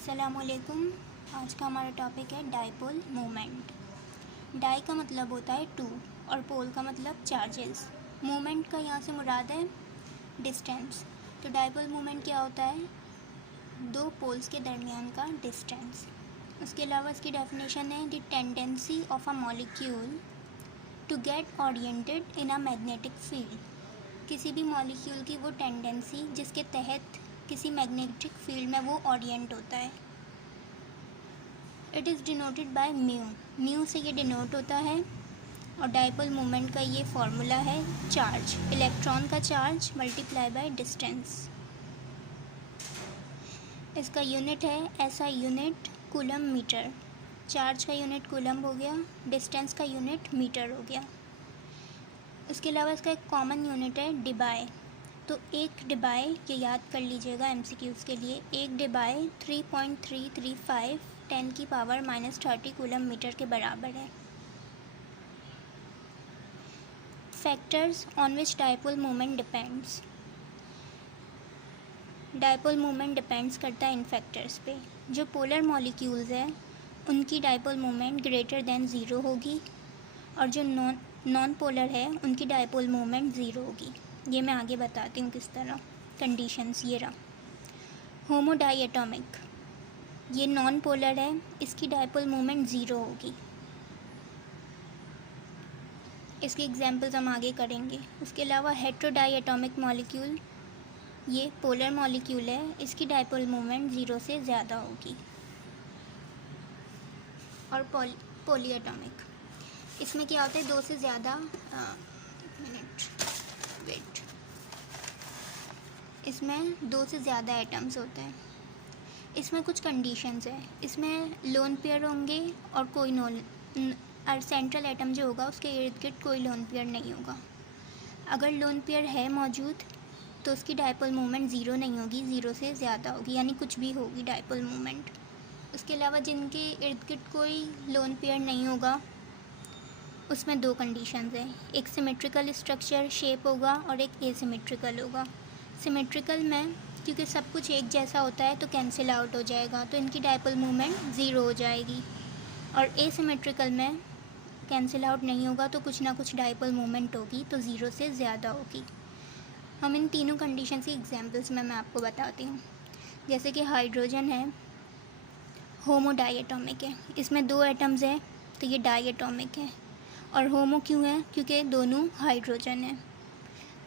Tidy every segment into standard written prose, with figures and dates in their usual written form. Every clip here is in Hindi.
अस्सलामुअलैकुम। आज का हमारा टॉपिक है डाइपोल मोमेंट। डाई का मतलब होता है टू और पोल का मतलब चार्जेस। मोमेंट का यहाँ से मुराद है डिस्टेंस। तो डाइपोल मोमेंट क्या होता है? दो पोल्स के दरमियान का डिस्टेंस। उसके अलावा इसकी डेफिनेशन है the tendency of a molecule to get oriented in a magnetic field. किसी भी मॉलिक्यूल की वो टेंडेंसी जिसके तहत किसी मैग्नेटिक फील्ड में वो ओरिएंट होता है। It is denoted by mu. Mu से ये डिनोट होता है। और डाइपोल मोमेंट का ये फॉर्मूला है चार्ज, इलेक्ट्रॉन का चार्ज मल्टीप्लाई बाय डिस्टेंस। इसका यूनिट है SI unit coulomb metre. Charge का यूनिट कूलम हो गया, डिस्टेंस का यूनिट मीटर हो गया। इसके अलावा इसका एक कॉमन यूनिट है डिबाई। तो एक डिबाई, ये याद कर लीजिएगा एमसीक्यूज़ के लिए, एक डिबाई 3.335 10 की पावर -30 कूलम मीटर के बराबर है। Factors on which dipole moment depends. Dipole moment depends करता है इन फैक्टर्स पे। जो पोलर मॉलिक्यूल्स हैं उनकी dipole moment greater than zero होगी, और जो नॉन पोलर है उनकी डाइपोल मोमेंट ज़ीरो होगी। ये मैं आगे बताती हूँ किस तरह। कंडीशंस ये रहा। होमो डाई एटॉमिक, ये नॉन पोलर है, इसकी डाइपोल मोमेंट ज़ीरो होगी। इसके एग्जांपल्स हम आगे करेंगे। उसके अलावा हेट्रो डाई एटॉमिक मॉलिक्यूल, ये पोलर मॉलिक्यूल है, इसकी डाइपोल मोमेंट ज़ीरो से ज़्यादा होगी। और पॉली एटॉमिक, इसमें क्या होता है, दो से ज़्यादा इसमें दो से ज़्यादा एटम्स होते हैं। इसमें कुछ कंडीशंस है। इसमें लोन पेयर होंगे और कोई और सेंट्रल एटम जो होगा उसके इर्द गिर्द कोई लोन पेयर नहीं होगा। अगर लोन पेयर है मौजूद तो उसकी डाइपोल मोमेंट ज़ीरो नहीं होगी, ज़ीरो से ज़्यादा होगी, यानी कुछ भी होगी डाइपोल मोमेंट। उसके अलावा जिनके इर्द गिर्द कोई लोन पेयर नहीं होगा उसमें दो कंडीशंस हैं। एक सिमेट्रिकल स्ट्रक्चर शेप होगा और एक एसिमेट्रिकल होगा। सिमेट्रिकल में क्योंकि सब कुछ एक जैसा होता है तो कैंसिल आउट हो जाएगा, तो इनकी डाइपोल मोमेंट ज़ीरो हो जाएगी। और एसिमेट्रिकल में कैंसिल आउट नहीं होगा तो कुछ ना कुछ डाइपोल मोमेंट होगी, तो ज़ीरो से ज़्यादा होगी। हम इन तीनों कंडीशंस की एग्जांपल्स में मैं आपको बताती हूँ। जैसे कि हाइड्रोजन है, होमो डाई एटॉमिक है, इसमें दो एटम्स हैं तो ये डाई एटॉमिक है। और होमो क्यों है? क्योंकि दोनों हाइड्रोजन है।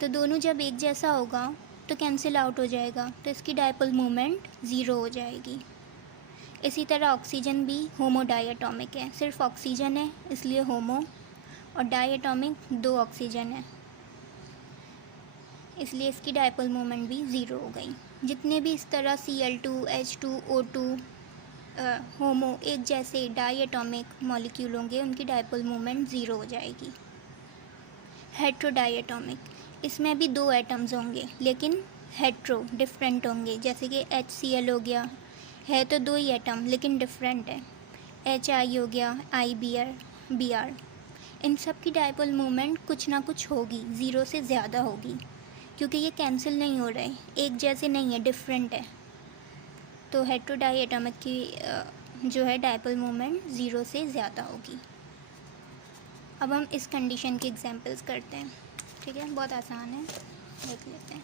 तो दोनों जब एक जैसा होगा तो कैंसिल आउट हो जाएगा, तो इसकी डाइपोल मोमेंट ज़ीरो हो जाएगी। इसी तरह ऑक्सीजन भी होमो डाई एटॉमिक है, सिर्फ ऑक्सीजन है इसलिए होमो, और डाई एटॉमिक दो ऑक्सीजन है इसलिए इसकी डाइपोल मोमेंट भी ज़ीरो हो गई। जितने भी इस तरह Cl2, H2, O2 होमो एक जैसे डाई एटॉमिक मॉलिक्यूल होंगे उनकी डाइपोल मोमेंट ज़ीरो हो जाएगी। हेट्रो डाई एटॉमिक, इसमें भी दो एटम्स होंगे लेकिन हेट्रो डिफरेंट होंगे। जैसे कि HCl हो गया, है तो दो ही एटम लेकिन डिफरेंट है। HI हो गया, IBr, इन सब की डाइपोल मोमेंट कुछ ना कुछ होगी, ज़ीरो से ज़्यादा होगी, क्योंकि ये कैंसिल नहीं हो रहे, एक जैसे नहीं है, डिफरेंट है। तो हेट्रो डाई एटॉमिक की जो है डाइपोल मोमेंट ज़ीरो से ज़्यादा होगी। अब हम इस कंडीशन के एग्जांपल्स करते हैं, ठीक है, बहुत आसान है, देख लेते हैं।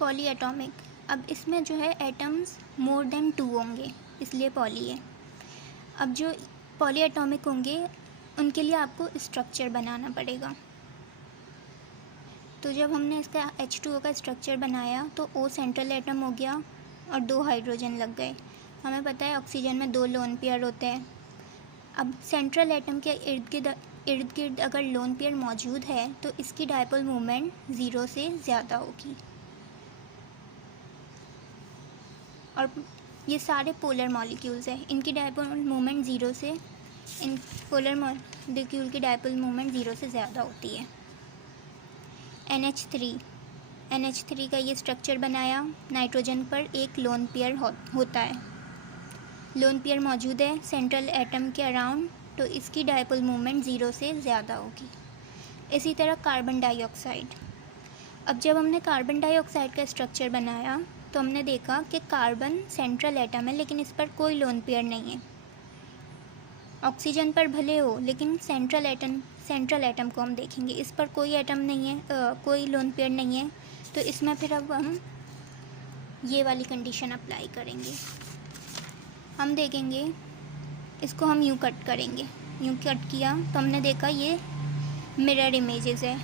पॉली एटॉमिक, अब इसमें जो है एटम्स मोर देन टू होंगे इसलिए पॉली है। अब जो पॉली एटॉमिक होंगे उनके लिए आपको स्ट्रक्चर बनाना पड़ेगा। तो जब हमने इसका H2O का स्ट्रक्चर बनाया तो O सेंट्रल एटम हो गया और दो हाइड्रोजन लग गए। हमें पता है ऑक्सीजन में दो लोन पेयर होते हैं। अब सेंट्रल एटम के इर्द गिर्द अगर लोन पेयर मौजूद है तो इसकी डाइपोल मोमेंट ज़ीरो से ज़्यादा होगी। और ये सारे पोलर मॉलिक्यूल्स हैं, इनकी डाइपोल मोमेंट ज़ीरो से, इन पोलर मॉलिक्यूल की डाइपोल मोमेंट ज़ीरो से ज़्यादा होती है। NH3 का ये स्ट्रक्चर बनाया, नाइट्रोजन पर एक लोन पेयर होता है, लोन पेयर मौजूद है सेंट्रल एटम के अराउंड, तो इसकी डाइपोल मोमेंट ज़ीरो से ज़्यादा होगी। इसी तरह कार्बन डाइऑक्साइड। अब जब हमने कार्बन डाइऑक्साइड का स्ट्रक्चर बनाया तो हमने देखा कि कार्बन सेंट्रल एटम है, लेकिन इस पर कोई लोन पेयर नहीं है। ऑक्सीजन पर भले हो, लेकिन सेंट्रल एटम को हम देखेंगे, इस पर कोई एटम नहीं है, कोई लोन पेयर नहीं है। तो इसमें फिर अब हम ये वाली कंडीशन अप्लाई करेंगे। हम देखेंगे, इसको हम यूँ कट करेंगे, यूँ कट किया तो हमने देखा ये मिरर इमेजेस है,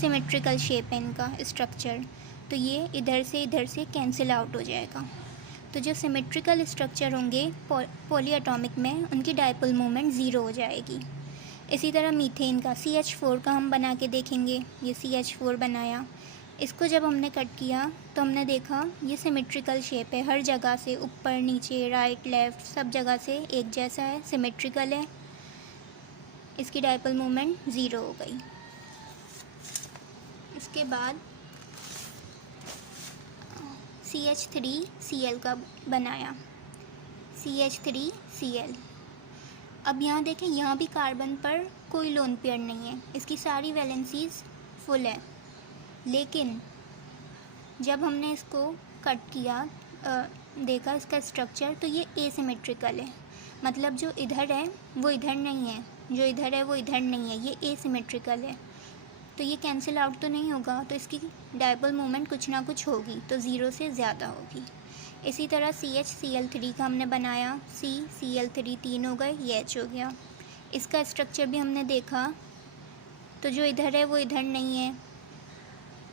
सिमेट्रिकल शेप है इनका स्ट्रक्चर, तो ये इधर से कैंसिल आउट हो जाएगा। तो जो सिमेट्रिकल स्ट्रक्चर होंगे पॉली एटॉमिक में, उनकी डायपोल मोमेंट ज़ीरो हो जाएगी। इसी तरह मीथेन का CH4 का हम बना के देखेंगे। ये CH4 बनाया, इसको जब हमने कट किया तो हमने देखा ये सिमेट्रिकल शेप है, हर जगह से ऊपर नीचे राइट लेफ़्ट सब जगह से एक जैसा है, सिमेट्रिकल है, इसकी डायपोल मोमेंट ज़ीरो हो गई। इसके बाद CH3Cl का बनाया, CH3Cl। अब यहाँ देखें, यहाँ भी कार्बन पर कोई लोन पेयर नहीं है, इसकी सारी वैलेंसीज फुल है। लेकिन जब हमने इसको कट किया, देखा इसका स्ट्रक्चर, तो ये एसिमेट्रिकल है, मतलब जो इधर है वो इधर नहीं है, जो इधर है वो इधर नहीं है, ये एसिमेट्रिकल है। तो ये कैंसिल आउट तो नहीं होगा, तो इसकी डायपोल मोमेंट कुछ ना कुछ होगी, तो ज़ीरो से ज़्यादा होगी। इसी तरह CHCl3 का हमने बनाया, CCl3 तीन हो गए, ये H हो गया। इसका स्ट्रक्चर भी हमने देखा, तो जो इधर है वो इधर नहीं है,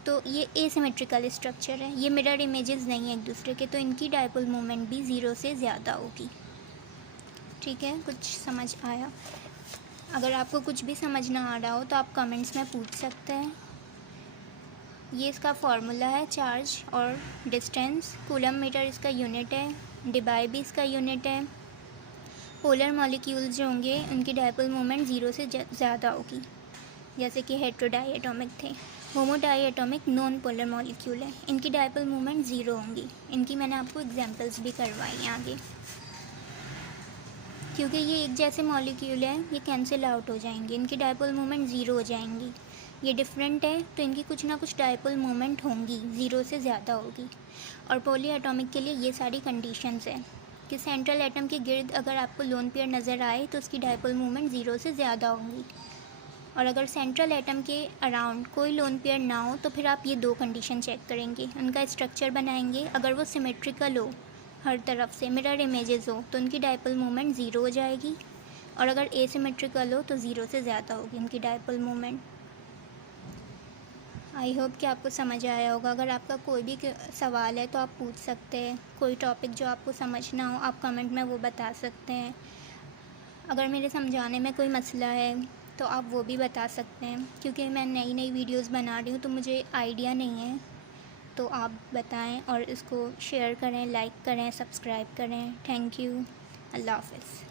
तो ये एसिमेट्रिकल स्ट्रक्चर है, ये मिरर इमेजेस नहीं है एक दूसरे के, तो इनकी डायपोल मोमेंट भी ज़ीरो से ज़्यादा होगी। ठीक है, कुछ समझ आया? अगर आपको कुछ भी समझ ना आ रहा हो तो आप कमेंट्स में पूछ सकते हैं। ये इसका फार्मूला है, चार्ज और डिस्टेंस, कूलम मीटर इसका यूनिट है, डिबाई भी इसका यूनिट है। पोलर मॉलिक्यूल्स जो होंगे उनकी डायपोल मोमेंट ज़ीरो से ज़्यादा होगी, जैसे कि हेट्रोडाइएटॉमिक थे। होमोडाइएटॉमिक नॉन पोलर मॉलिक्यूल है, इनकी डायपोल मोमेंट ज़ीरो होंगी। इनकी मैंने आपको एग्जांपल्स भी करवाई हैं आगे। क्योंकि ये एक जैसे मॉलिक्यूल है, ये कैंसिल आउट हो जाएंगे, इनकी डायपोल मोमेंट ज़ीरो हो जाएंगी। ये डिफरेंट है तो इनकी कुछ ना कुछ डायपोल मोमेंट होंगी, ज़ीरो से ज़्यादा होगी। और पॉली एटॉमिक के लिए ये सारी कंडीशंस हैं कि सेंट्रल एटम के गिर्द अगर आपको लोन पेयर नज़र आए तो उसकी डायपोल मोमेंट ज़ीरो से ज़्यादा होंगी, और अगर सेंट्रल एटम के अराउंड कोई लोन पेयर ना हो तो फिर आप ये दो कंडीशन चेक करेंगे, उनका स्ट्रक्चर बनाएंगे। अगर वो सिमेट्रिकल हो, हर तरफ से मिरर इमेजेस हो, तो उनकी डायपोल मोमेंट ज़ीरो हो जाएगी, और अगर एसिमेट्रिकल हो तो ज़ीरो से ज़्यादा होगी उनकी डायपोल मोमेंट। आई होप कि आपको समझ आया होगा। अगर आपका कोई भी सवाल है तो आप पूछ सकते हैं, कोई टॉपिक जो आपको समझ ना हो आप कमेंट में वो बता सकते हैं। अगर मेरे समझाने में कोई मसला है तो आप वो भी बता सकते हैं, क्योंकि मैं नई नई वीडियोस बना रही हूँ तो मुझे आइडिया नहीं है, तो आप बताएं और इसको शेयर करें, लाइक करें, सब्सक्राइब करें। थैंक यू, अल्लाह हाफ़िज़।